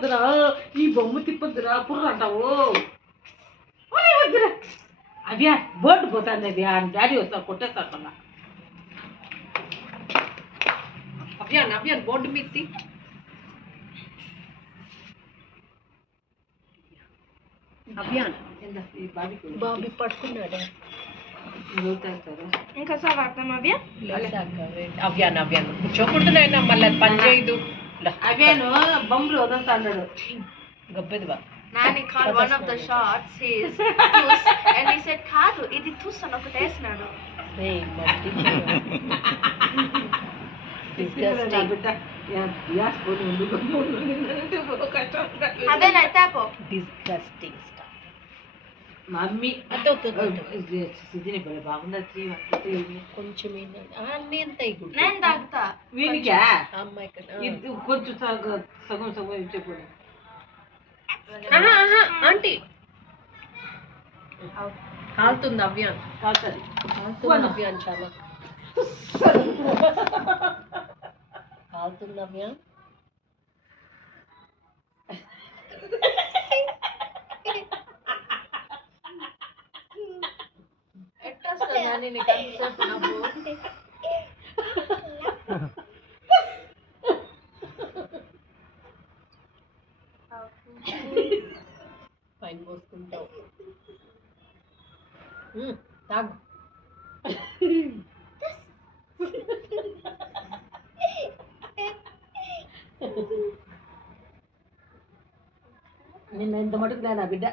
తిప్పొద్దురా ఈ బొమ్మ తిప్పొద్దురా పుర్రు అంటావు వద్దురా అవ్యా బోర్డు పోతుంది అవ్యా డాడీ వస్తా కొట్టేస్తాడు మళ్ళా అవ్యాన్ బోర్డు మీది అవ్యాన్ బాబీ పట్టుకున్నాడా ఇంకా సార్ వాడతాం అవ్యాన్ కూర్చోకుంటున్నా మళ్ళీ పని చేయదు అవ్యాను బొమ్మలు వదంతా అన్నాడు గబ్బది బా Nani called one of the shots his tuss and he said కాదు ఇది తుస్ అని ఒకటి వేసినాడు అదేనైతే డిస్గస్టింగ్ మమ్మీ బాగుంది కొంచెం అన్నీ ఎంత నేను తాగుతా వీనికా అమ్మాయి కొంచెం సగం సగం చెప్పండి ఆంటీ కాలుతుంది అవ్యాన్ కాలుతుంది అవ్యాన్ చాలా కాలుతుంది అవ్యాన్ ఎట్టొస్తుందా నేను కన్సెప్ట్ నాకు పైన పోసుకుంటావు తాగు నిన్న ఇంత మటుకు నా బిడ్డ